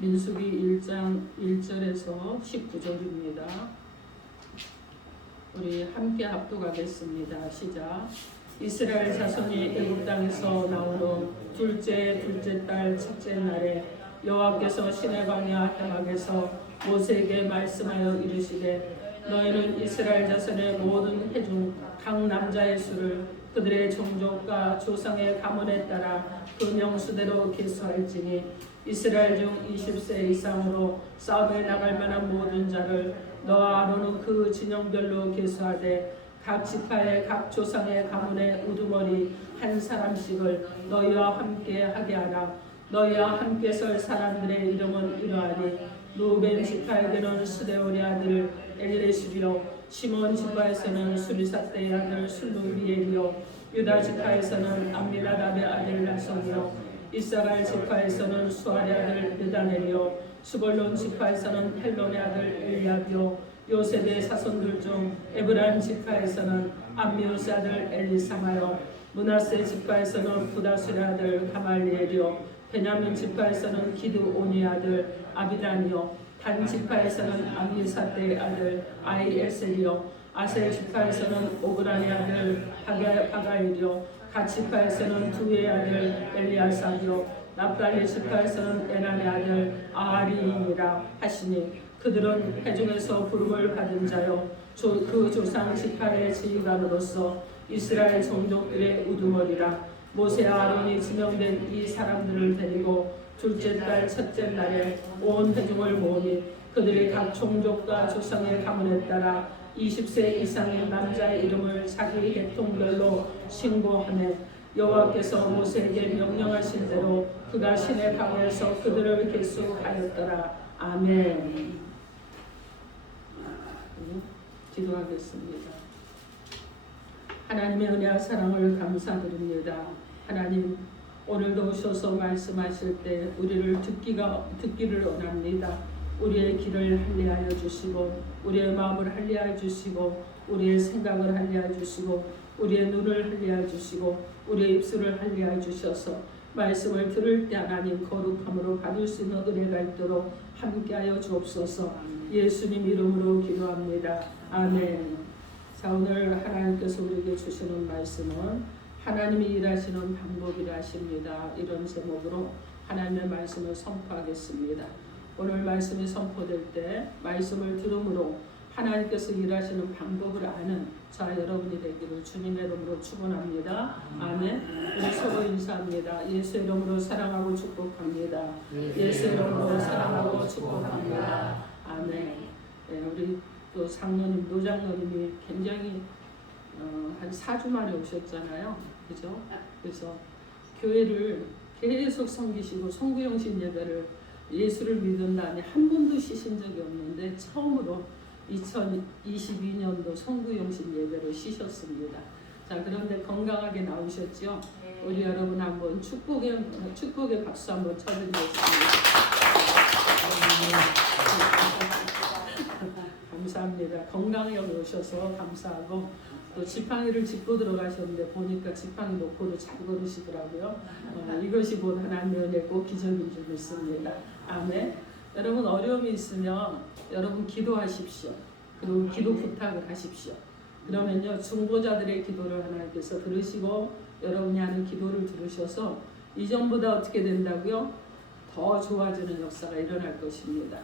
민수기 1장 1절에서 19절입니다. 우리 함께 합독하겠습니다. 시작. 이스라엘 자손이 애굽 땅에서 나온 후 둘째 달 첫째 날에 여호와께서 시내 광야 해막에서 모세에게 말씀하여 이르시되 너희는 이스라엘 자손의 모든 회중 각 남자의 수를 그들의 종족과 조상의 가문에 따라 그 명수대로 계수할지니 이스라엘 중 20세 이상으로 싸움에 나갈 만한 모든 자를 너와 아론은 그 진영별로 계수하되 각 지파의 각 조상의 가문의 우두머리 한 사람씩을 너희와 함께 하게 하라. 너희와 함께 설 사람들의 이름은 이러하니 루벤 지파에게는 스데올의 아들 엘리에스리요, 시몬 지파에서는 수리삭대의 아들 술루미엘이요, 유다 지파에서는 암미나답의 아들 나손이요, 이사갈 지파에서는 수알의 아들 느다넬이요, 스볼론 지파에서는 헬론의 아들 엘리압이요, 요셉의 사손들 중 에브라임 지파에서는 암미우스 아들 엘리사마요, 므낫세 지파에서는 부다술의 아들 가말리엘이요, 베냐민 지파에서는 기드온의 아들 아비단이요, 단 지파에서는 암미사대의 아들 아이에셀이요, 아셀 지파에서는 오그란의 아들 바가일이요, 갓 지파에서는 두의 아들 엘리아삽이요, 납달리 지파에서는 에난의 아들 아하리이니라 하시니 그들은 회중에서 부름을 받은 자요 그 조상 지파의 지휘관으로서 이스라엘 종족들의 우두머리라. 모세와 아론이 지명된 이 사람들을 데리고 둘째 달 첫째 날에 온 회중을 모으니 그들이 각 종족과 조상의 가문에 따라 20세 이상의 남자의 이름을 자기 계통별로 신고하며 여호와께서 모세에게 명령하신 대로 그가 시내 강에서 그들을 계수하였더라. 아멘. 기도하겠습니다. 하나님의 은혜와 사랑을 감사드립니다. 하나님, 오늘도 오셔서 말씀하실 때 우리를 듣기를 원합니다. 우리의 길을 할례하여 주시고 우리의 마음을 할례하여 주시고 우리의 생각을 할례하여 주시고 우리의 눈을 할례하여 주시고 우리의 입술을 할례하여 주셔서 말씀을 들을 때 하나님 거룩함으로 받을 수 있는 은혜가 있도록 함께하여 주옵소서. 예수님 이름으로 기도합니다. 아멘. 자, 오늘 하나님께서 우리에게 주시는 말씀은 하나님이 일하시는 방법이라 하십니다. 이런 제목으로 하나님의 말씀을 선포하겠습니다. 오늘 말씀이 선포될 때 말씀을 들음으로 하나님께서 일하시는 방법을 아는 자 여러분이 되기를 주님의 이름으로 축원합니다. 아멘. 우리 서로 인사합니다. 예수 이름으로 사랑하고 축복합니다. 예수 이름으로 사랑하고 축복합니다. 아멘. 네, 우리 또 장로님, 노장로님이 굉장히 한 4주 만에 오셨잖아요. 그죠? 그래서 교회를 계속 섬기시고 성구영신 예배를 예수를 믿은 다음에 한 번도 쉬신 적이 없는데 처음으로 2022년도 성구영신 예배를 쉬셨습니다. 자, 그런데 건강하게 나오셨죠? 우리 여러분 한번 축복의 박수 한번 쳐드리겠습니다. 감사합니다. 건강하게 오셔서 감사하고 또 지팡이를 짚고 들어가셨는데 보니까 지팡이 놓고도 잘 걸으시더라고요. 이것이 곧 하나님의 은혜고 기적인 줄 믿습니다. 아멘. 여러분 어려움이 있으면 여러분 기도하십시오. 그리고 기도 부탁을 하십시오. 그러면요 중보자들의 기도를 하나님께서 들으시고 여러분이 하는 기도를 들으셔서 이전보다 어떻게 된다고요? 더 좋아지는 역사가 일어날 것입니다.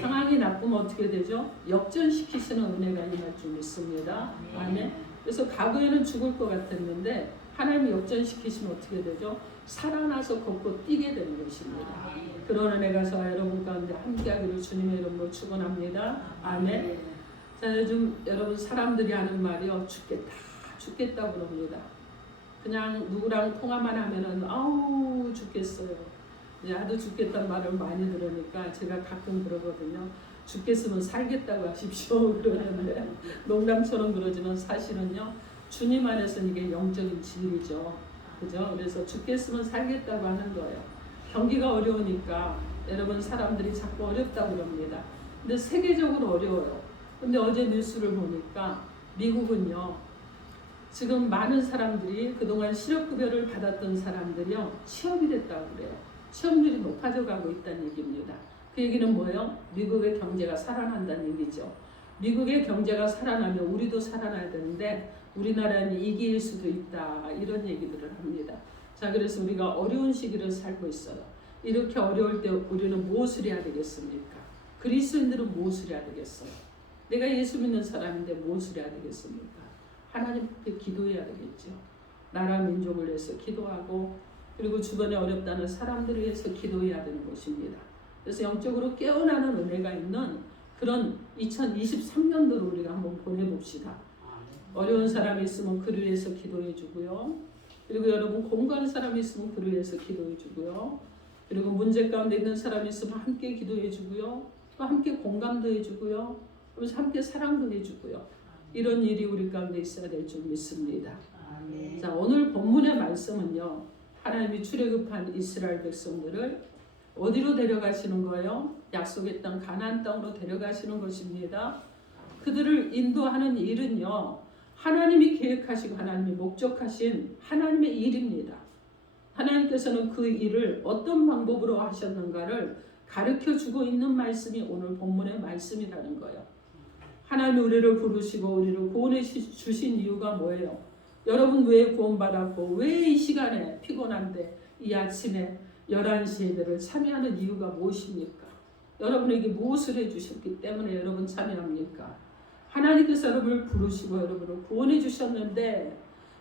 상황이 나쁘면 어떻게 되죠? 역전시키시는 은혜가 임할 줄 믿습니다. 아멘. 그래서 과거에는 죽을 것 같았는데 하나님이 역전시키시면 어떻게 되죠? 살아나서 걷고 뛰게 되는 것입니다. 그런 은혜가 저와 여러분 가운데 함께하기를 주님의 이름으로 축원합니다. 아멘. 자, 요즘 여러분 사람들이 하는 말이요, 죽겠다 그럽니다. 그냥 누구랑 통화만 하면은 아우 죽겠어요. 나도 죽겠다는 말을 많이 들으니까 제가 가끔 그러거든요. 죽겠으면 살겠다고 하십시오 그러는데 농담처럼 그러지만 사실은요 주님 안에서는 이게 영적인 진리죠. 그죠? 그래서 죽겠으면 살겠다고 하는 거예요. 경기가 어려우니까 여러분 사람들이 자꾸 어렵다고 그럽니다. 근데 세계적으로 어려워요. 근데 어제 뉴스를 보니까 미국은요 지금 많은 사람들이 그동안 실업급여를 받았던 사람들이요 취업이 됐다고 그래요. 취업률이 높아져 가고 있다는 얘기입니다. 그 얘기는 뭐예요? 미국의 경제가 살아난다는 얘기죠. 미국의 경제가 살아나면 우리도 살아나야 되는데 우리나라는 이길 수도 있다, 이런 얘기들을 합니다. 자, 그래서 우리가 어려운 시기를 살고 있어요. 이렇게 어려울 때 우리는 무엇을 해야 되겠습니까? 그리스도인들은 무엇을 해야 되겠어요? 내가 예수 믿는 사람인데 무엇을 해야 되겠습니까? 하나님께 기도해야 되겠죠. 나라 민족을 위해서 기도하고, 그리고 주변에 어렵다는 사람들을 위해서 기도해야 되는 것입니다. 그래서 영적으로 깨어나는 은혜가 있는 그런 2023년도를 우리가 한번 보내봅시다. 어려운 사람이 있으면 그를 위해서 기도해 주고요. 그리고 여러분 공부하는 사람이 있으면 그를 위해서 기도해 주고요. 그리고 문제 가운데 있는 사람이 있으면 함께 기도해 주고요. 또 함께 공감도 해 주고요. 그래서 함께 사랑도 해 주고요. 이런 일이 우리 가운데 있어야 될 줄 믿습니다. 자, 오늘 본문의 말씀은요, 하나님이 출애굽한 이스라엘 백성들을 어디로 데려가시는 거예요? 약속의 땅 가나안 땅으로 데려가시는 것입니다. 그들을 인도하는 일은요, 하나님이 계획하시고 하나님이 목적하신 하나님의 일입니다. 하나님께서는 그 일을 어떤 방법으로 하셨는가를 가르쳐주고 있는 말씀이 오늘 본문의 말씀이라는 거예요. 하나님이 우리를 부르시고 우리를 구원해 주신 이유가 뭐예요? 여러분 왜 구원받았고 왜 이 시간에 피곤한데 이 아침에 11시 예배를 참여하는 이유가 무엇입니까? 여러분에게 무엇을 해주셨기 때문에 여러분 참여합니까? 하나님께서 여러분을 부르시고 여러분을 구원해 주셨는데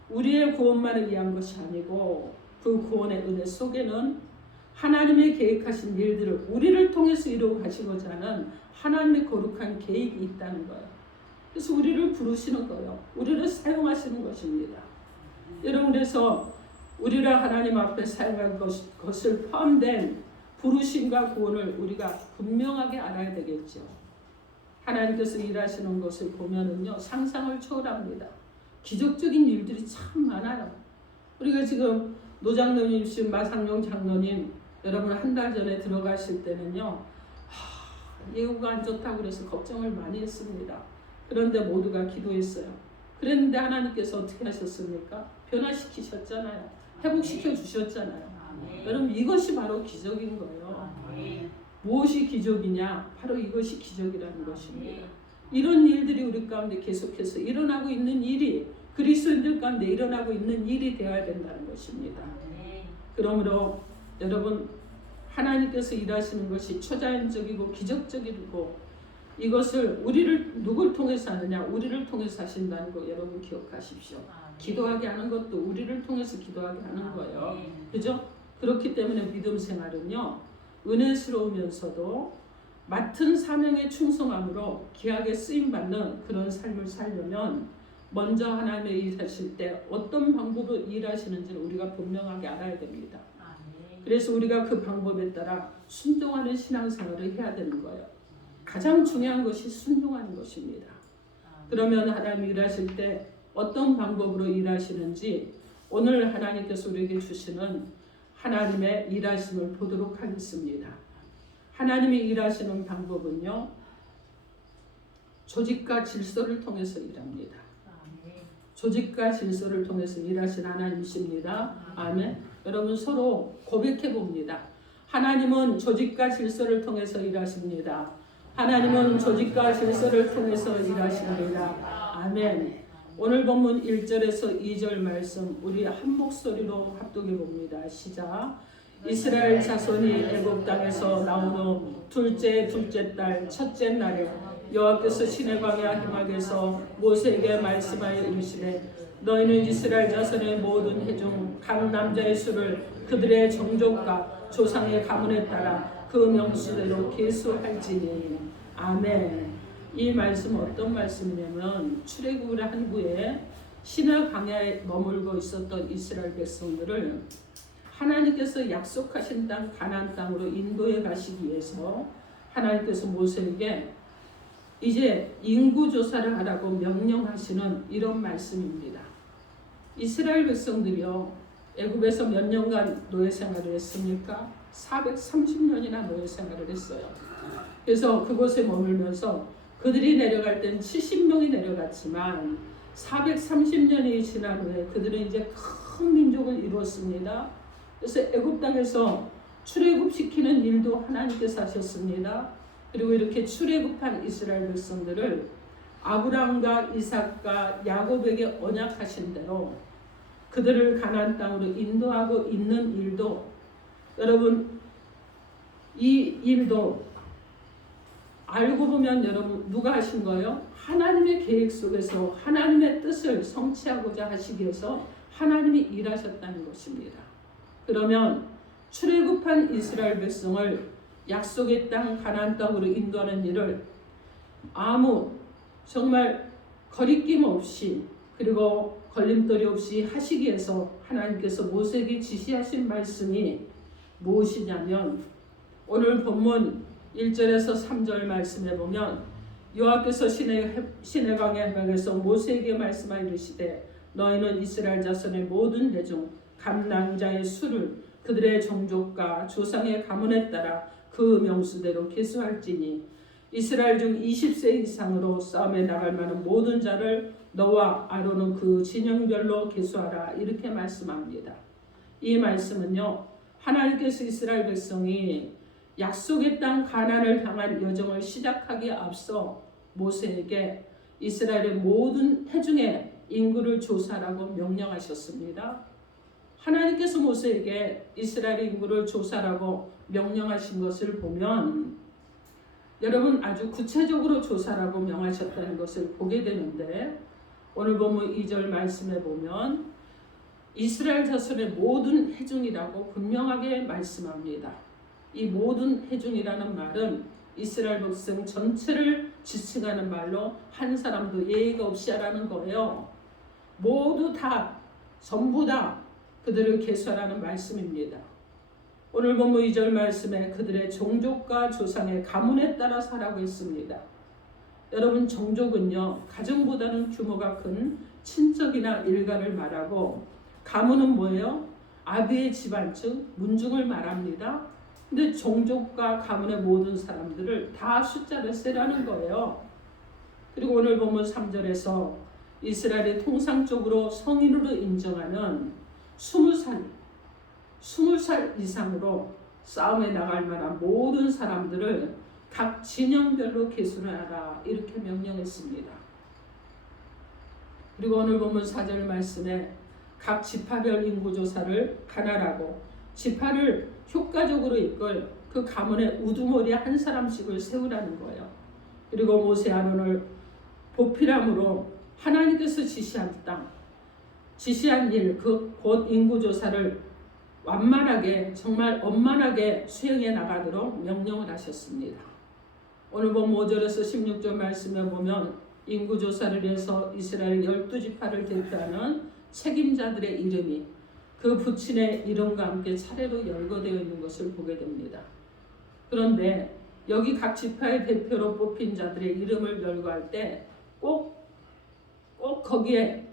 우리의 구원만을 위한 것이 아니고 그 구원의 은혜 속에는 하나님의 계획하신 일들을 우리를 통해서 이루어 가시고자 하는 하나님의 거룩한 계획이 있다는 거예요. 그래서 우리를 부르시는 거예요. 우리를 사용하시는 것입니다. 여러분, 그래서 우리를 하나님 앞에 사용할 것을 포함된 부르심과 구원을 우리가 분명하게 알아야 되겠죠. 하나님께서 일하시는 것을 보면은요, 상상을 초월합니다. 기적적인 일들이 참 많아요. 우리가 지금 노장로님이신 마상용 장로님, 여러분 한 달 전에 들어가실 때는요, 예후가 안 좋다고 그래서 걱정을 많이 했습니다. 그런데 모두가 기도했어요. 그랬는데 하나님께서 어떻게 하셨습니까? 변화시키셨잖아요. 회복시켜 주셨잖아요. 여러분, 이것이 바로 기적인 거예요. 무엇이 기적이냐? 바로 이것이 기적이라는 것입니다. 이런 일들이 우리 가운데 계속해서 일어나고 있는 일이, 그리스도인들 가운데 일어나고 있는 일이 되어야 된다는 것입니다. 그러므로 여러분, 하나님께서 일하시는 것이 초자연적이고 기적적이고, 이것을 우리를 누굴 통해서 하느냐? 우리를 통해서 하신다는 거 여러분 기억하십시오. 기도하게 하는 것도 우리를 통해서 기도하게 하는 거예요. 그죠? 그렇기 때문에 믿음 생활은요, 은혜스러우면서도 맡은 사명에 충성함으로 귀하게 쓰임받는 그런 삶을 살려면 먼저 하나님의 일하실 때 어떤 방법으로 일하시는지를 우리가 분명하게 알아야 됩니다. 그래서 우리가 그 방법에 따라 순종하는 신앙생활을 해야 되는 거예요. 가장 중요한 것이 순종하는 것입니다. 그러면 하나님이 일하실 때 어떤 방법으로 일하시는지 오늘 하나님께서 우리에게 주시는 하나님의 일하심을 보도록 하겠습니다. 하나님이 일하시는 방법은요, 조직과 질서를 통해서 일합니다. 조직과 질서를 통해서 일하신 하나님이십니다. 아멘. 여러분 서로 고백해 봅니다. 하나님은 조직과 질서를 통해서 일하십니다. 하나님은 조직과 질서를 통해서 일하십니다. 아멘. 오늘 본문 1절에서 2절 말씀 우리 한 목소리로 합독해 봅니다. 시작. 이스라엘 자손이 애굽 땅에서 나온 후 둘째 달 첫째 날에 여호와께서 시내 광야 회막에서 모세에게 말씀하여 이르시되 너희는 이스라엘 자손의 모든 회중 각 남자의 수를 그들의 종족과 조상의 가문에 따라 그 명수대로 계수할지니. 아멘. 이 말씀은 어떤 말씀이냐면 출애굽을 한 후에 시내 광야에 머물고 있었던 이스라엘 백성들을 하나님께서 약속하신 땅 가나안 땅으로 인도해 가시기 위해서 하나님께서 모세에게 이제 인구조사를 하라고 명령하시는 이런 말씀입니다. 이스라엘 백성들이요, 애굽에서 몇 년간 노예 생활을 했습니까? 430년이나 노예 생활을 했어요. 그래서 그곳에 머물면서 그들이 내려갈 땐 70명이 내려갔지만 430년이 지난 후에 그들은 이제 큰 민족을 이루었습니다. 그래서 애굽 땅에서 출애굽시키는 일도 하나님께서 하셨습니다. 그리고 이렇게 출애굽한 이스라엘 백성들을 아브라함과 이삭과 야곱에게 언약하신 대로 그들을 가나안 땅으로 인도하고 있는 일도, 여러분 이 일도 알고 보면 여러분 누가 하신 거예요? 하나님의 계획 속에서 하나님의 뜻을 성취하고자 하시기 위해서 하나님이 일하셨다는 것입니다. 그러면 출애굽한 이스라엘 백성을 약속의 땅 가나안 땅으로 인도하는 일을 아무 정말 거리낌 없이 그리고 걸림돌이 없이 하시기 위해서 하나님께서 모세에게 지시하신 말씀이 무엇이냐면, 오늘 본문 1절에서 3절 말씀에 보면 여호와께서 시내강의 해변에서 모세에게 말씀하여 이르시되 너희는 이스라엘 자손의 모든 대중 감난자의 수를 그들의 종족과 조상의 가문에 따라 그 명수대로 계수할지니 이스라엘 중 20세 이상으로 싸움에 나갈 만한 모든 자를 너와 아론은 그 진영별로 계수하라, 이렇게 말씀합니다. 이 말씀은요, 하나님께서 이스라엘 백성이 약속의 땅 가나안을 향한 여정을 시작하기에 앞서 모세에게 이스라엘의 모든 회중의 인구를 조사하라고 명령하셨습니다. 하나님께서 모세에게 이스라엘 인구를 조사하라고 명령하신 것을 보면 여러분 아주 구체적으로 조사하라고 명하셨다는 것을 보게 되는데, 오늘 본문 2절 말씀에 보면 이스라엘 자손의 모든 회중이라고 분명하게 말씀합니다. 이 모든 회중이라는 말은 이스라엘 백성 전체를 지칭하는 말로 한 사람도 예의가 없이 하라는 거예요. 모두 다, 전부 다 그들을 계수하라는 말씀입니다. 오늘 본문 2절 말씀에 그들의 종족과 조상의 가문에 따라 살라고 했습니다. 여러분, 종족은요, 가정보다는 규모가 큰 친척이나 일가를 말하고, 가문은 뭐예요? 아비의 집안 즉 문중을 말합니다. 근데 종족과 가문의 모든 사람들을 다 숫자를 세라는 거예요. 그리고 오늘 보면 3절에서 이스라엘이 통상적으로 성인으로 인정하는 20살 이상으로 싸움에 나갈 만한 모든 사람들을 각 진영별로 계수를 하라, 이렇게 명령했습니다. 그리고 오늘 보면 4절 말씀에 각 지파별 인구조사를 관할하고 지파를 효과적으로 이끌 그 가문의 우두머리 한 사람씩을 세우라는 거예요. 그리고 모세 아론을 보필함으로 하나님께서 지시한 땅, 지시한 일, 그 곧 인구조사를 완만하게, 정말 원만하게 수행해 나가도록 명령을 하셨습니다. 오늘 본 5절에서 16절 말씀에 보면 인구조사를 위해서 이스라엘 12지파를 대표하는 책임자들의 이름이 그 부친의 이름과 함께 차례로 열거되어 있는 것을 보게 됩니다. 그런데 여기 각 지파의 대표로 뽑힌 자들의 이름을 열거할 때 꼭 거기에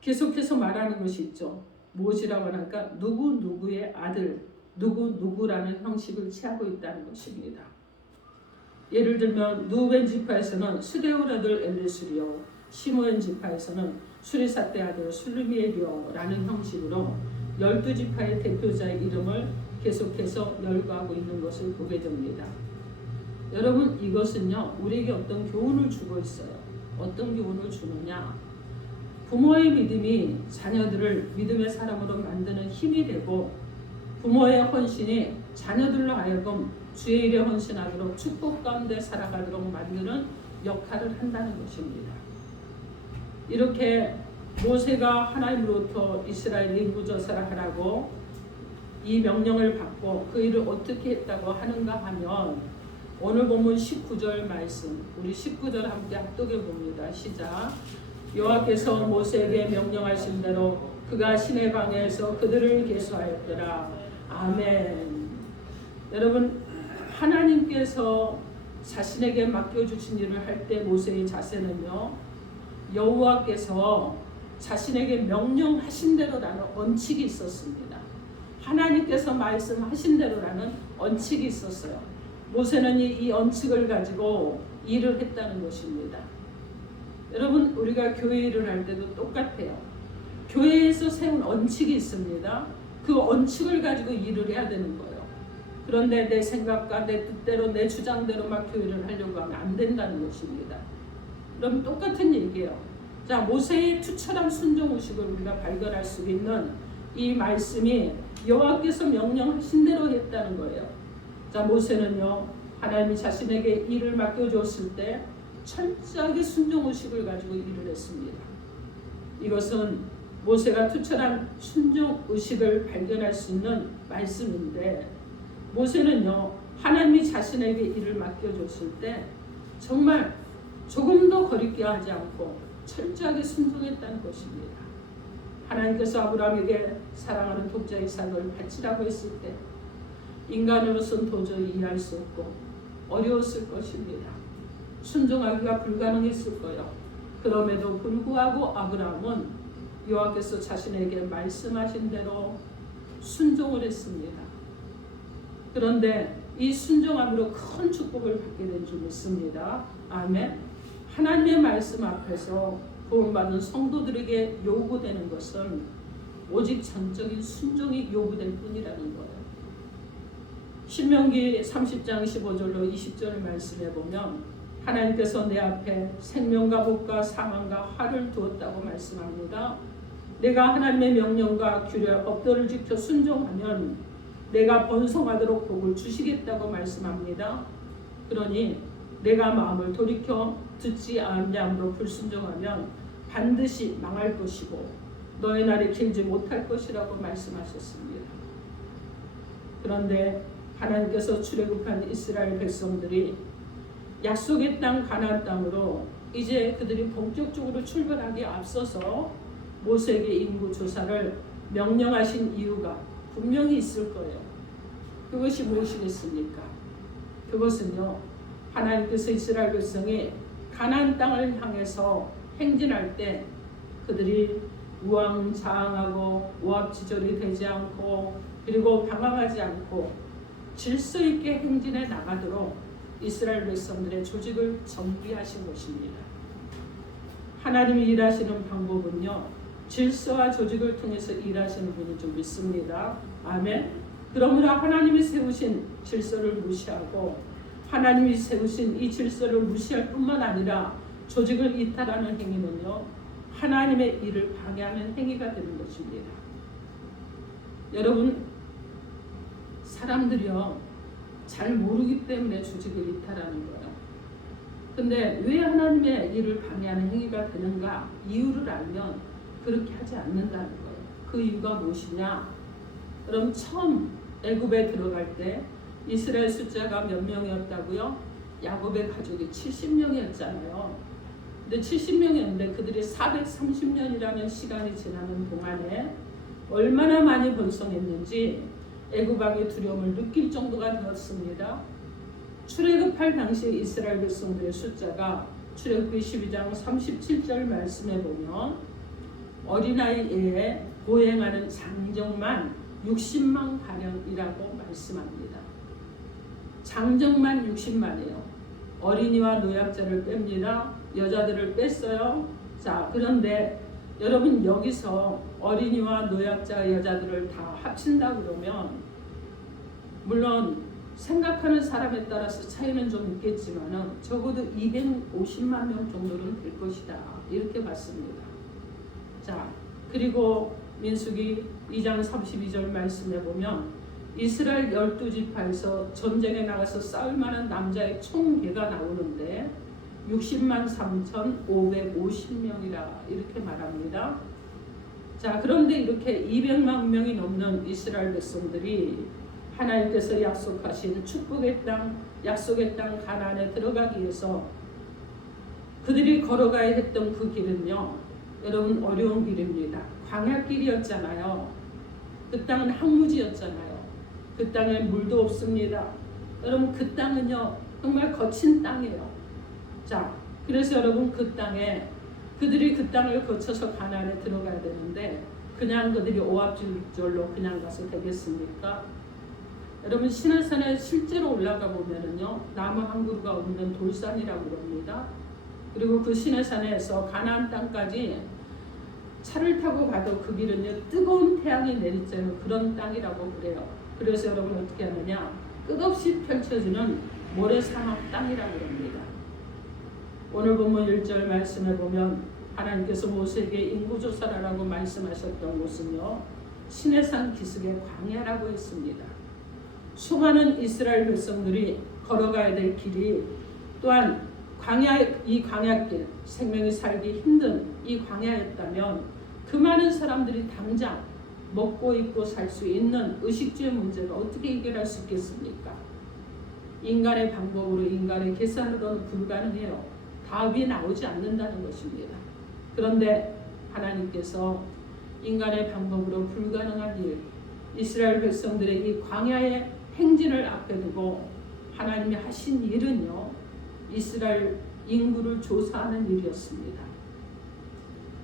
계속해서 말하는 것이 있죠. 무엇이라고 하니까 누구누구의 아들, 누구누구라는 형식을 취하고 있다는 것입니다. 예를 들면 누벤 지파에서는 스데울 아들 엘리수리오, 시므온 지파에서는 수리사대 아들 술루미엘이오라는 형식으로 12지파의 대표자의 이름을 계속해서 열거하고 있는 것을 보게 됩니다. 여러분, 이것은요, 우리에게 어떤 교훈을 주고 있어요. 어떤 교훈을 주느냐? 부모의 믿음이 자녀들을 믿음의 사람으로 만드는 힘이 되고, 부모의 헌신이 자녀들로 하여금 주의 일에 헌신하도록 축복 가운데 살아가도록 만드는 역할을 한다는 것입니다. 이렇게 모세가 하나님으로부터 이스라엘 인구조사를 하라고 이 명령을 받고 그 일을 어떻게 했다고 하는가 하면, 오늘 본문 19절 말씀, 우리 19절 함께 합독해 봅니다. 시작. 여호와께서 모세에게 명령하신 대로 그가 시내방에서 그들을 계수하였더라. 아멘. 여러분, 하나님께서 자신에게 맡겨주신 일을 할 때 모세의 자세는요, 여호와께서 자신에게 명령하신 대로라는 원칙이 있었습니다. 하나님께서 말씀하신 대로라는 원칙이 있었어요. 모세는 이 원칙을 가지고 일을 했다는 것입니다. 여러분, 우리가 교회 일을 할 때도 똑같아요. 교회에서 세운 원칙이 있습니다. 그 원칙을 가지고 일을 해야 되는 거예요. 그런데 내 생각과 내 뜻대로 내 주장대로 막 교회를 하려고 하면 안 된다는 것입니다. 그럼 똑같은 얘기예요. 자, 모세의 투철한 순종의식을 우리가 발견할 수 있는 이 말씀이 여호와께서 명령하신 대로 했다는 거예요. 자, 모세는요, 하나님이 자신에게 일을 맡겨줬을 때 철저하게 순종의식을 가지고 일을 했습니다. 이것은 모세가 투철한 순종의식을 발견할 수 있는 말씀인데, 모세는요, 하나님이 자신에게 일을 맡겨줬을 때 정말 조금도 거리끼 하지 않고 철저하게 순종했다는 것입니다. 하나님께서 아브라함에게 사랑하는 독자 이삭을 바치라고 했을 때 인간으로서는 도저히 이해할 수 없고 어려웠을 것입니다. 순종하기가 불가능했을 거예요. 그럼에도 불구하고 아브라함은 여호와께서 자신에게 말씀하신 대로 순종을 했습니다. 그런데 이 순종함으로 큰 축복을 받게 된 줄 믿습니다. 아멘. 하나님의 말씀 앞에서 구원받은 성도들에게 요구되는 것은 오직 전적인 순종이 요구될 뿐이라는 거예요. 신명기 30장 15절로 20절 말씀해 보면 하나님께서 내 앞에 생명과 복과 사망과 화를 두었다고 말씀합니다. 내가 하나님의 명령과 규례, 법도를 지켜 순종하면 내가 번성하도록 복을 주시겠다고 말씀합니다. 그러니 내가 마음을 돌이켜 듣지 아니함으로 불순종하면 반드시 망할 것이고 너의 날이 길지 못할 것이라고 말씀하셨습니다. 그런데 하나님께서 출애굽한 이스라엘 백성들이 약속의 땅 가나안 땅으로 이제 그들이 본격적으로 출발하기에 앞서서 모세에게 인구 조사를 명령하신 이유가 분명히 있을 거예요. 그것이 무엇이겠습니까? 그것은요, 하나님께서 이스라엘 백성이 가나안 땅을 향해서 행진할 때 그들이 우왕좌왕하고 오합지졸이 되지 않고 그리고 방황하지 않고 질서 있게 행진해 나가도록 이스라엘 백성들의 조직을 정비하신 것입니다. 하나님이 일하시는 방법은요, 질서와 조직을 통해서 일하시는 분인 줄 믿습니다. 아멘. 그러므로 하나님이 세우신 질서를 무시하고 하나님이 세우신 이 질서를 무시할 뿐만 아니라 조직을 이탈하는 행위는요, 하나님의 일을 방해하는 행위가 되는 것입니다. 여러분, 사람들이요, 잘 모르기 때문에 조직을 이탈하는 거예요. 근데 왜 하나님의 일을 방해하는 행위가 되는가? 이유를 알면 그렇게 하지 않는다는 거예요. 그 이유가 무엇이냐? 그럼 처음 애굽에 들어갈 때 이스라엘 숫자가 몇 명이었다고요? 야곱의 가족이 70명이었잖아요. 근데 70명이었는데 그들이 430년이라는 시간이 지나는 동안에 얼마나 많이 번성했는지 애굽 왕의 두려움을 느낄 정도가 되었습니다. 출애굽할 당시 이스라엘 백성들의 숫자가 출애굽기 12장 37절 말씀에 보면 어린아이에 보행하는 장정만 60만 가량이라고 말씀합니다. 장정만 60만이에요. 어린이와 노약자를 뺍니다. 여자들을 뺐어요. 자, 그런데 여러분, 여기서 어린이와 노약자 여자들을 다 합친다 그러면 물론 생각하는 사람에 따라서 차이는 좀 있겠지만 적어도 250만 명 정도는 될 것이다, 이렇게 봤습니다. 자, 그리고 민수기 2장 32절 말씀에 보면 이스라엘 12지파에서 전쟁에 나가서 싸울 만한 남자의 총계가 나오는데 60만 3,550명이라 이렇게 말합니다. 자, 그런데 이렇게 200만 명이 넘는 이스라엘 백성들이 하나님께서 약속하신 축복의 땅, 약속의 땅 가나안에 들어가기 위해서 그들이 걸어가야 했던 그 길은요, 여러분, 어려운 길입니다. 광야길이었잖아요. 그 땅은 항무지였잖아요. 그 땅에 물도 없습니다. 여러분, 그 땅은요, 정말 거친 땅이에요. 자, 그래서 여러분, 그 땅에 그들이 그 땅을 거쳐서 가나안에 들어가야 되는데 그냥 그들이 오합지졸로 그냥 가서 되겠습니까? 여러분, 시내산에 실제로 올라가 보면은요, 나무 한 그루가 없는 돌산이라고 그럽니다. 그리고 그 시내산에서 가나안 땅까지 차를 타고 가도 그 길은요, 뜨거운 태양이 내리쬐는 그런 땅이라고 그래요. 그래서 여러분 어떻게 하느냐? 끝없이 펼쳐지는 모래사막 땅이라고 합니다. 오늘 본문 1절 말씀에 보면 하나님께서 모세에게 인구조사라고 말씀하셨던 곳은요, 시내산 기슭의 광야라고 했습니다. 수많은 이스라엘 백성들이 걸어가야 될 길이 또한 이 광야길, 생명이 살기 힘든 이 광야였다면 그 많은 사람들이 당장 먹고 입고 살 수 있는 의식주의 문제가 어떻게 해결할 수 있겠습니까? 인간의 방법으로, 인간의 계산으로는 불가능해요. 답이 나오지 않는다는 것입니다. 그런데 하나님께서 인간의 방법으로 불가능한 일, 이스라엘 백성들의 이 광야의 행진을 앞에 두고 하나님이 하신 일은요, 이스라엘 인구를 조사하는 일이었습니다.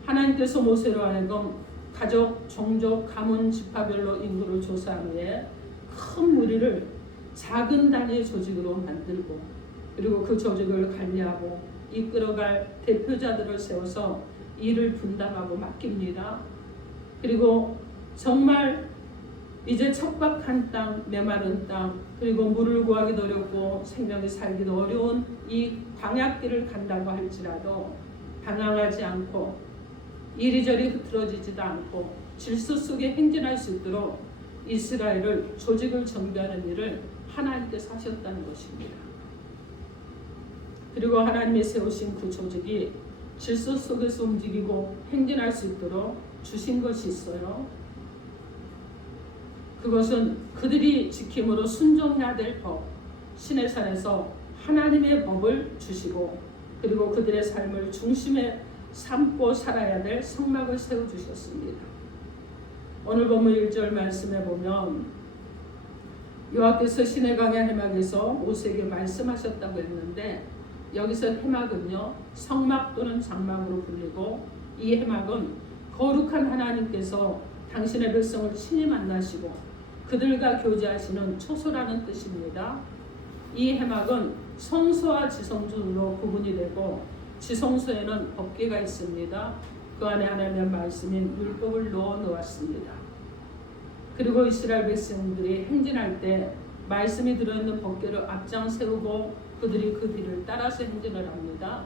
하나님께서 모세로 하여금 가족, 종족, 가문, 지파별로 인구를 조사한 후에 큰 무리를 작은 단위의 조직으로 만들고, 그리고 그 조직을 관리하고 이끌어갈 대표자들을 세워서 일을 분담하고 맡깁니다. 그리고 정말 이제 척박한 땅, 메마른 땅, 그리고 물을 구하기도 어렵고 생명이 살기도 어려운 이 광야길을 간다고 할지라도 방황하지 않고 이리저리 흐트러지지도 않고 질서 속에 행진할 수 있도록 이스라엘을 조직을 정비하는 일을 하나님께서 하셨다는 것입니다. 그리고 하나님이 세우신 그 조직이 질서 속에서 움직이고 행진할 수 있도록 주신 것이 있어요. 그것은 그들이 지킴으로 순종해야 될 법, 시내산에서 하나님의 법을 주시고, 그리고 그들의 삶을 중심에 삼고 살아야 될 성막을 세워주셨습니다. 오늘 본문 1절 말씀에 보면 여호와께서 시내강야 해막에서 모세에게 말씀하셨다고 했는데, 여기서 해막은요, 성막 또는 장막으로 불리고, 이 해막은 거룩한 하나님께서 당신의 백성을 친히 만나시고 그들과 교제하시는 초소라는 뜻입니다. 이 해막은 성소와 지성소로 구분이 되고, 지성소에는 법궤가 있습니다. 그 안에 하나님의 말씀인 율법을 넣어 놓았습니다. 그리고 이스라엘 백성들이 행진할 때 말씀이 들어있는 법궤를 앞장 세우고 그들이 그 뒤를 따라서 행진을 합니다.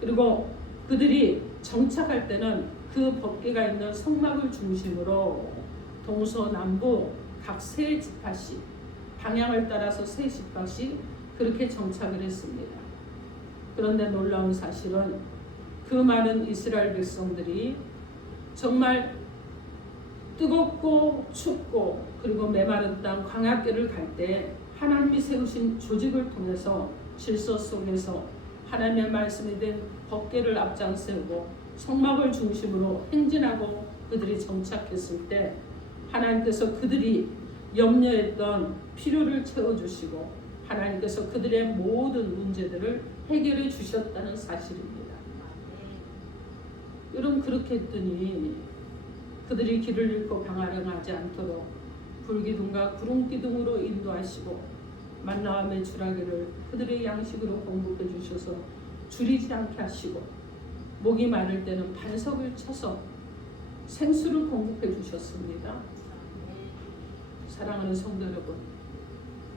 그리고 그들이 정착할 때는 그 법궤가 있는 성막을 중심으로 동서남부 각 세 지파씩 방향을 따라서 세 지파씩 그렇게 정착을 했습니다. 그런데 놀라운 사실은 그 많은 이스라엘 백성들이 정말 뜨겁고 춥고 그리고 메마른 땅 광야길을 갈 때 하나님이 세우신 조직을 통해서 질서 속에서 하나님의 말씀이 된 법궤를 앞장 세우고 성막을 중심으로 행진하고 그들이 정착했을 때 하나님께서 그들이 염려했던 필요를 채워주시고 하나님께서 그들의 모든 문제들을 해결해 주셨다는 사실입니다. 여러분, 그렇게 했더니 그들이 길을 잃고 방황하지 않도록 불기둥과 구름기둥으로 인도하시고 만나와 메추라기를 그들의 양식으로 공급해 주셔서 줄이지 않게 하시고, 목이 마를 때는 반석을 쳐서 생수를 공급해 주셨습니다. 사랑하는 성도 여러분,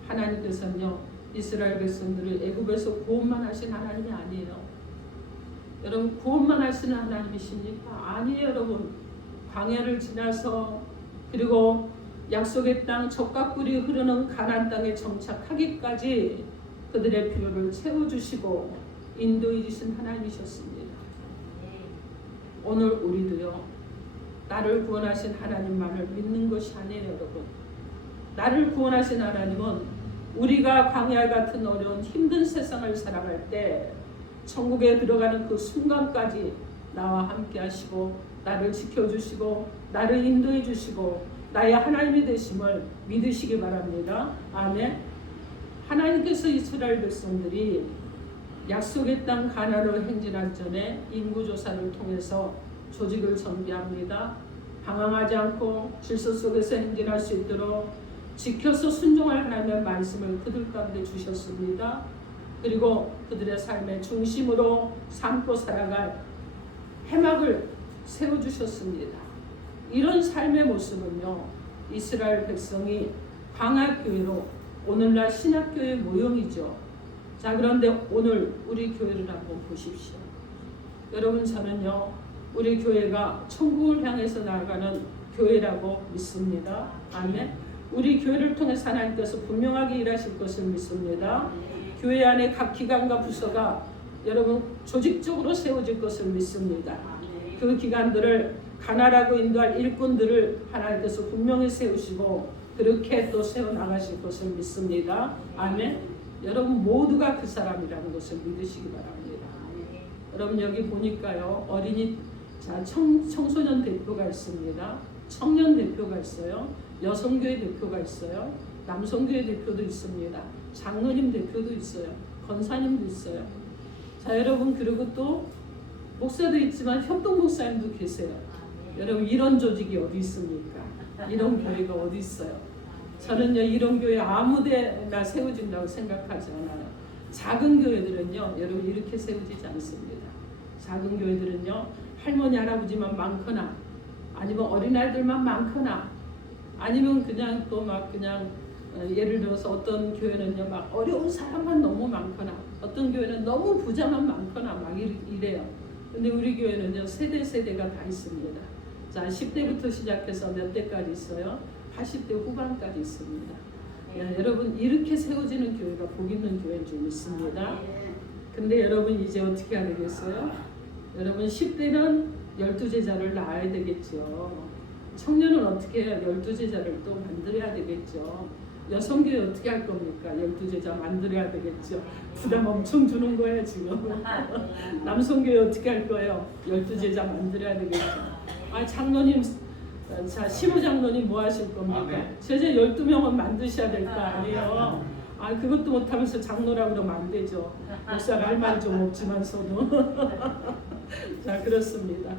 하나님께서는요, 이스라엘 백성들을 애굽에서 구원만 하신 하나님이 아니에요. 여러분, 구원만 하시는 하나님이십니까? 아니에요. 여러분, 광야를 지나서 그리고 약속의 땅 적각꿀이 흐르는 가나안 땅에 정착하기까지 그들의 필요를 채워주시고 인도해 주신 하나님이셨습니다. 오늘 우리도요, 나를 구원하신 하나님만을 믿는 것이 아니에요. 여러분, 나를 구원하신 하나님은 우리가 광야 같은 어려운 힘든 세상을 살아갈 때 천국에 들어가는 그 순간까지 나와 함께 하시고 나를 지켜주시고 나를 인도해 주시고 나의 하나님이 되심을 믿으시기 바랍니다. 아멘. 하나님께서 이스라엘 백성들이 약속의 땅 가나안으로 행진하기 전에 인구조사를 통해서 조직을 정비합니다. 방황하지 않고 질서 속에서 행진할 수 있도록 지켜서 순종할 하나님의 말씀을 그들 가운데 주셨습니다. 그리고 그들의 삶의 중심으로 삼고 살아갈 해막을 세워주셨습니다. 이런 삶의 모습은요, 이스라엘 백성이 광야교회로 오늘날 신약교회 모형이죠. 자, 그런데 오늘 우리 교회를 한번 보십시오. 여러분, 저는요, 우리 교회가 천국을 향해서 나아가는 교회라고 믿습니다. 아멘. 우리 교회를 통해서 하나님께서 분명하게 일하실 것을 믿습니다. 교회 안에 각 기관과 부서가 여러분 조직적으로 세워질 것을 믿습니다. 그 기관들을 가나라고 인도할 일꾼들을 하나님께서 분명히 세우시고 그렇게 또 세워나가실 것을 믿습니다. 아멘. 여러분 모두가 그 사람이라는 것을 믿으시기 바랍니다. 여러분 여기 보니까요, 어린이, 자, 청소년 대표가 있습니다. 청년 대표가 있어요. 여성교회 대표가 있어요. 남성교회 대표도 있습니다. 장로님 대표도 있어요. 권사님도 있어요. 자, 여러분, 그리고 또 목사도 있지만 협동 목사님도 계세요. 여러분, 이런 조직이 어디 있습니까? 이런 교회가 어디 있어요? 저는요, 이런 교회 아무 데나 세워진다고 생각하지 않아요. 작은 교회들은요, 여러분 이렇게 세워지지 않습니다. 작은 교회들은요, 할머니 할아버지만 많거나 아니면 어린아이들만 많거나 아니면 그냥 또 막 그냥 예를 들어서 어떤 교회는요, 막 어려운 사람만 너무 많거나 어떤 교회는 너무 부자만 많거나 막 이래요. 근데 우리 교회는요, 세대가 다 있습니다. 자, 10대부터 시작해서 몇 대까지 있어요? 80대 후반까지 있습니다. 야, 여러분 이렇게 세워지는 교회가 복 있는 교회인 줄 믿습니다. 근데 여러분 이제 어떻게 해야 되겠어요? 여러분 10대는 12제자를 낳아야 되겠죠. 청년은 어떻게 해야 12제자를 또 만들어야 되겠죠. 여성교회 어떻게 할 겁니까? 12제자 만들어야 되겠죠. 부담 엄청 주는 거예요 지금. 남성교회 어떻게 할 거예요? 12제자 만들어야 되겠죠. 아, 장로님, 자, 시무장로님 뭐 하실 겁니까? 제자 12명은 만드셔야 될 거 아니에요. 아, 그것도 못하면서 장로라고 그러면 안 되죠. 목사가 할 말이 좀 없지만서도. 자, 그렇습니다.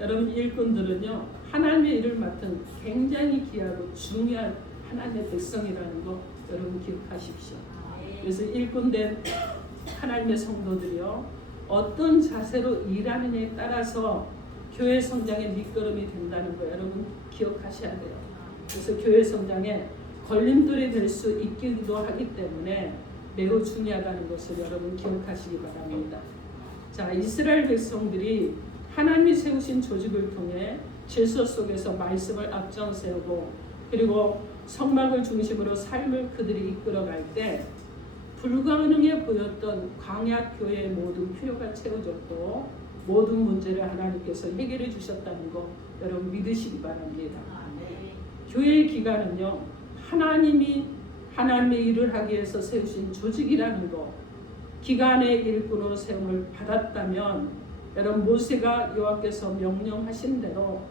여러분 일꾼들은요, 하나님의 일을 맡은 굉장히 귀하고 중요한 하나님의 백성이라는 거 여러분 기억하십시오. 그래서 일꾼된 하나님의 성도들이요, 어떤 자세로 일하느냐에 따라서 교회 성장의 밑거름이 된다는 거 여러분 기억하셔야 돼요. 그래서 교회 성장에 걸림돌이 될 수 있기도 하기 때문에 매우 중요하다는 것을 여러분 기억하시기 바랍니다. 자, 이스라엘 백성들이 하나님이 세우신 조직을 통해 질서 속에서 말씀을 앞장 세우고 그리고 성막을 중심으로 삶을 그들이 이끌어갈 때 불가능해 보였던 광야 교회의 모든 필요가 채워졌고 모든 문제를 하나님께서 해결해 주셨다는 거 여러분 믿으시기 바랍니다. 교회의 기관은요, 하나님이 하나님의 일을 하기 위해서 세우신 조직이라는 거, 기관의 일꾼으로 세움을 받았다면 여러분 모세가 여호와께서 명령하신 대로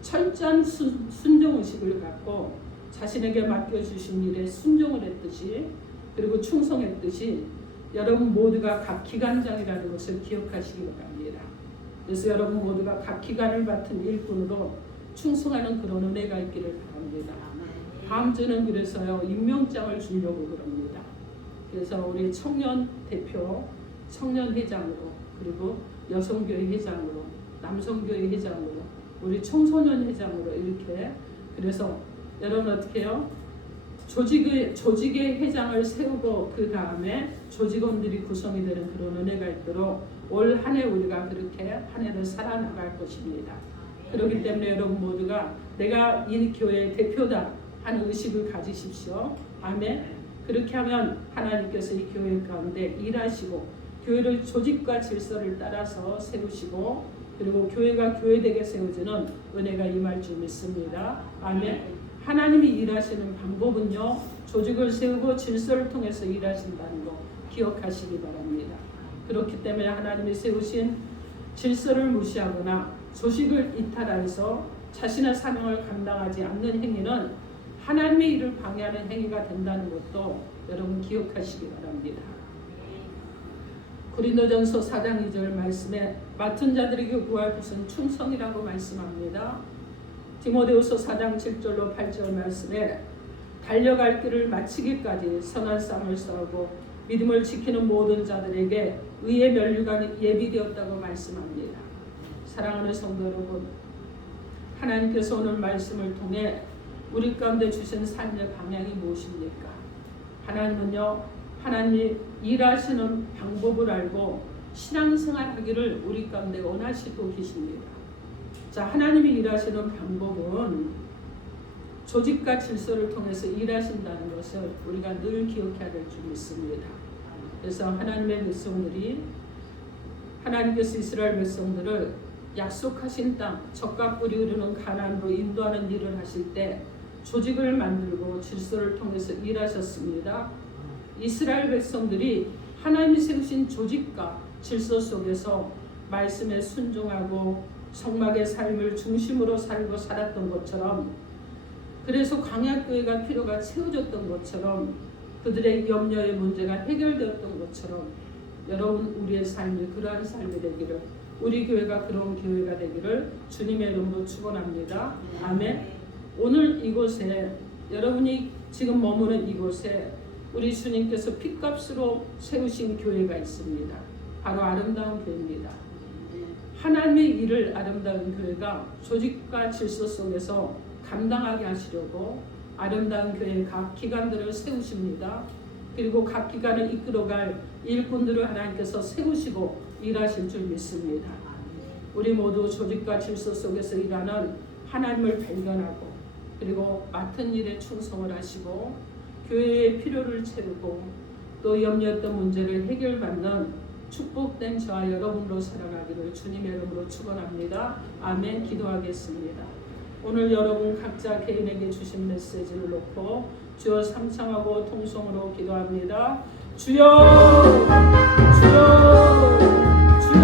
철저한 순종의식을 갖고 자신에게 맡겨주신 일에 순종을 했듯이 그리고 충성했듯이 여러분 모두가 각 기관장이라는 것을 기억하시기 바랍니다. 그래서 여러분 모두가 각 기관을 맡은 일꾼으로 충성하는 그런 은혜가 있기를 바랍니다. 다음 주는 그래서요, 임명장을 주려고 그럽니다. 그래서 우리 청년 대표, 청년 회장으로 그리고 여성교회 회장으로 남성교회 회장으로 우리 청소년 회장으로 이렇게 그래서 여러분 어떻게 해요? 조직의 회장을 세우고 그 다음에 조직원들이 구성이 되는 그런 은혜가 있도록 올 한 해 우리가 그렇게 한 해를 살아나갈 것입니다. 그렇기 때문에 여러분 모두가 내가 이 교회의 대표다 하는 의식을 가지십시오. 아멘. 그렇게 하면 하나님께서 이 교회 가운데 일하시고 교회를 조직과 질서를 따라서 세우시고 그리고 교회가 교회되게 세워지는 은혜가 임할 줄 믿습니다. 아멘. 하나님이 일하시는 방법은요, 조직을 세우고 질서를 통해서 일하신다는 거 기억하시기 바랍니다. 그렇기 때문에 하나님이 세우신 질서를 무시하거나 조직을 이탈해서 자신의 사명을 감당하지 않는 행위는 하나님의 일을 방해하는 행위가 된다는 것도 여러분 기억하시기 바랍니다. 고린도전서 4장 2절 말씀에 맡은 자들에게 구할 것은 충성이라고 말씀합니다. 디모데후서 4장 7절로 8절 말씀에 달려갈 길을 마치기까지 선한 싸움을 싸우고 믿음을 지키는 모든 자들에게 의의 면류가 예비되었다고 말씀합니다. 사랑하는 성도 여러분, 하나님께서 오늘 말씀을 통해 우리 가운데 주신 삶의 방향이 무엇입니까? 하나님은요, 하나님 일하시는 방법을 알고 신앙생활 하기를 우리 가운데 원하시고 계십니다. 자, 하나님이 일하시는 방법은 조직과 질서를 통해서 일하신다는 것을 우리가 늘 기억해야 될 줄 믿습니다. 그래서 하나님의 백성들이, 하나님께서 이스라엘 백성들을 약속하신 땅, 젖과 꿀이 흐르는 가나안으로 인도하는 일을 하실 때 조직을 만들고 질서를 통해서 일하셨습니다. 이스라엘 백성들이 하나님이 세우신 조직과 질서 속에서 말씀에 순종하고 성막의 삶을 중심으로 살고 살았던 것처럼, 그래서 광야교회가 필요가 채워졌던 것처럼, 그들의 염려의 문제가 해결되었던 것처럼 여러분 우리의 삶이 그러한 삶이 되기를, 우리 교회가 그런 교회가 되기를 주님의 이름으로 축원합니다. 아멘. 오늘 이곳에, 여러분이 지금 머무는 이곳에 우리 주님께서 핏값으로 세우신 교회가 있습니다. 바로 아름다운 교회입니다. 하나님의 일을 아름다운 교회가 조직과 질서 속에서 감당하게 하시려고 아름다운 교회의 각 기관들을 세우십니다. 그리고 각 기관을 이끌어갈 일꾼들을 하나님께서 세우시고 일하실 줄 믿습니다. 우리 모두 조직과 질서 속에서 일하는 하나님을 발견하고, 그리고 맡은 일에 충성을 하시고 교회의 필요를 채우고 또 염려했던 문제를 해결받는 축복된 저와 여러분으로 살아가기를 주님의 이름으로 축원합니다. 아멘. 기도하겠습니다. 오늘 여러분 각자 개인에게 주신 메시지를 놓고 주여 삼창하고 통성으로 기도합니다. 주여, 주여, 주여.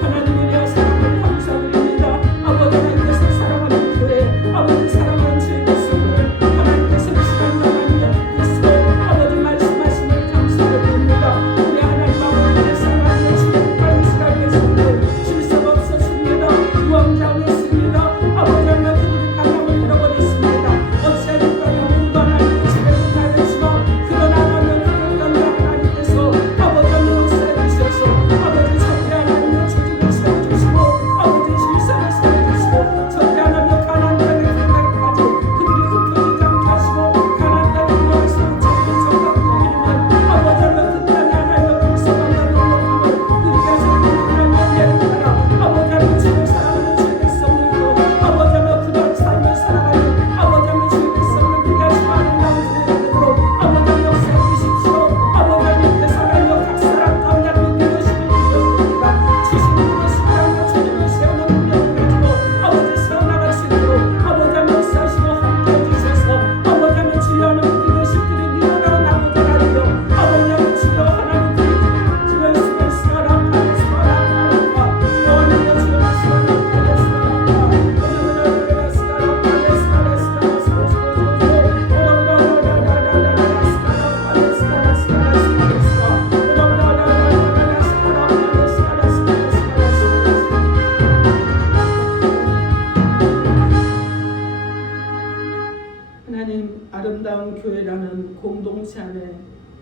하나님 은혜와 사랑을 감사드립니다. 아버지 하나님께서 사랑하는 교회, 아버지 사랑하는 주의 백성들, 하나님께서 이 시간 하나님 예수로 아버지 말씀하심을 감사드립니다. 우리 하나님 아버지의 사랑하는 주님과 이스라엘 백성들 질서가 없었습니다. 무함당했습니다. 아버지 하나님 그들이 가망을 잃어버렸습니다. 어찌하니까 너무도 하나님의 지배를 나누지만 그러나 하나님 그들 가운데 하나님께서 아버지 하나님 역사해 주셔서 아버지 전대 하나님의 조직을 세워주시고 아버지 질서를 세워주시고 전대 하나님의 가나안 땅에 들어가기까지 그들이 흩어지지 않게 하시고 가나안 땅에 들어가서 자기의 정답을 이루면 아버지 하나님 그 땅에 하나님의 불쌍한 행복함을 누리게 하셨던 하나님의 예를 따라 아버지 하나님 주를 사랑하는 주의 백성들도 아버지 하나님 그런 삶을 살아가는 아버지 하나님 주의 백성들에게 하시고 아름다운 교회로 아버지 하나님 역사해 주십시오. 아버지 하나님께서 하나님 각 사람 가운데 하나님 리더십을 주셨습니다. 주신 리더십을 하나님 주님을 세우는 능력을 가지고 아버지 세워나갈 수 있도록 아버지 하나님 역사하시고 함께해 주셔서 아버지 하나님 주여 하는 리더십들이 일어나고 나무가 아니요 아버지 하나님 주여 하나님들이 주여 스마라 스마라 영원히여 주여 스마라 하나님, 아름다운 교회라는 공동체 안에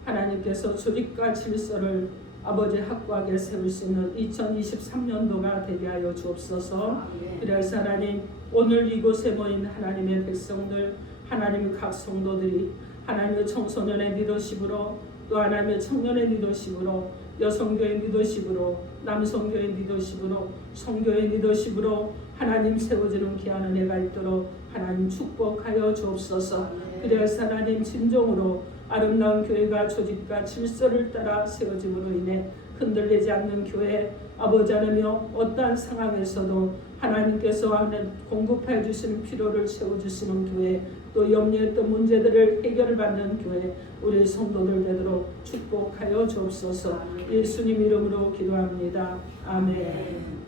하나님께서 조직과 질서를 아버지 확고하게 세울 수 있는 2023년도가 되게 하여 주옵소서. 그래서 하나님, 오늘 이곳에 모인 하나님의 백성들, 하나님의 각 성도들이 하나님의 청소년의 리더십으로, 또 하나님의 청년의 리더십으로, 여성교회 리더십으로, 남성교회 리더십으로, 성교회 리더십으로 하나님 세워지는 귀한 은혜가 있도록 하나님 축복하여 주옵소서. 그래서 하나님 진정으로 아름다운 교회가 조직과 질서를 따라 세워짐으로 인해 흔들리지 않는 교회, 아버지 하나며 어떠한 상황에서도 하나님께서 하는 공급해 주시는 필요를 채워주시는 교회, 또 염려했던 문제들을 해결받는 교회, 우리 성도들 되도록 축복하여 주옵소서. 예수님 이름으로 기도합니다. 아멘.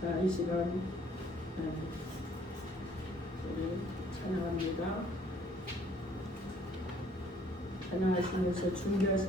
자, 이 시간 우리 찬양합니다. 찬양하시면서 준비하신